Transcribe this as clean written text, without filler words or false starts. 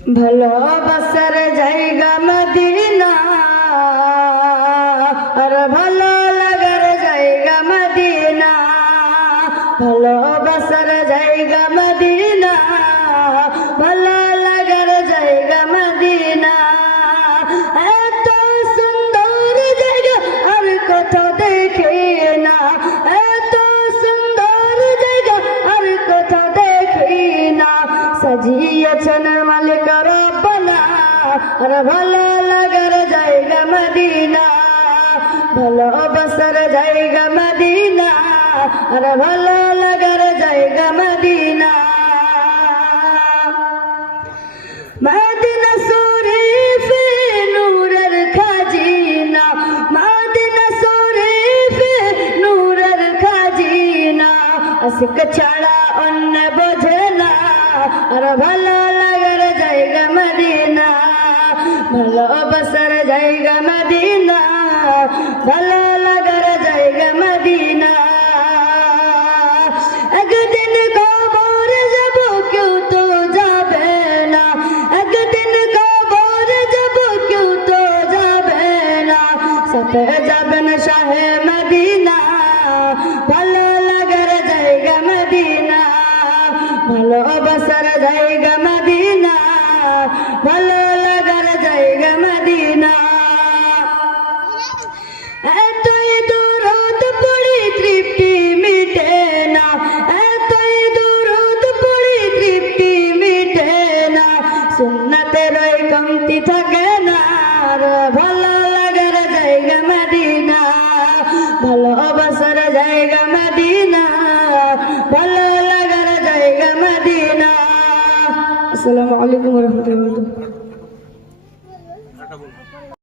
ভালোবাসার জায়গা মদিনা আর ভালো লাগার জায়গা মদিনা, ভালোবাসার জায়গা মদিনা, ভালো লাগার জায়গা মদিনা। এত সুন্দর জায়গা আর কোথাও দেখি না, এত সুন্দর জায়গা আর কোথাও দেখি না। সাজিয়েছেন মালিক রব্বানা আর ভালো লাগার জায়গা মদিনা, ভালোবাসার জায়গা মদিনা আর ভালো লাগার জায়গা মদিনা। মদিনা শরীফে নূরের খাজিনা, মদিনা শরীফে নূরের খাজিনা। আশিক ছাড়া অন্য বোঝে না আর ভালো লাগার জায়গা মদিনা, ভালোবাসার জায়গা মদিনা, ভালো লাগার জায়গা মদিনা। একদিন কবর যাব কেউ তো যাবে না, একদিন কবর যাব কেউ তো যাবে না। সাথে যাবেন শাহে মদিনা, ভালো লাগার জায়গা মদিনা, ভালোবাসার জায়গা মদিনা, ভালো লাগার জায়গা মদিনা। এতই দরুদ পড়ি তৃপ্তি মিটে না, এতই দরুদ পড়ি তৃপ্তি মিটে না। সুন্নতের ওই কমতি থাকে না আর ভালো লাগার জায়গা মদিনা, ভালোবাসার জায়গা মদিনা, ভালো লাগার জায়গা মদিনা। আসসালামু আলাইকুম ওয়া রাহমাতুল্লাহি ওয়া বারাকাতুহু।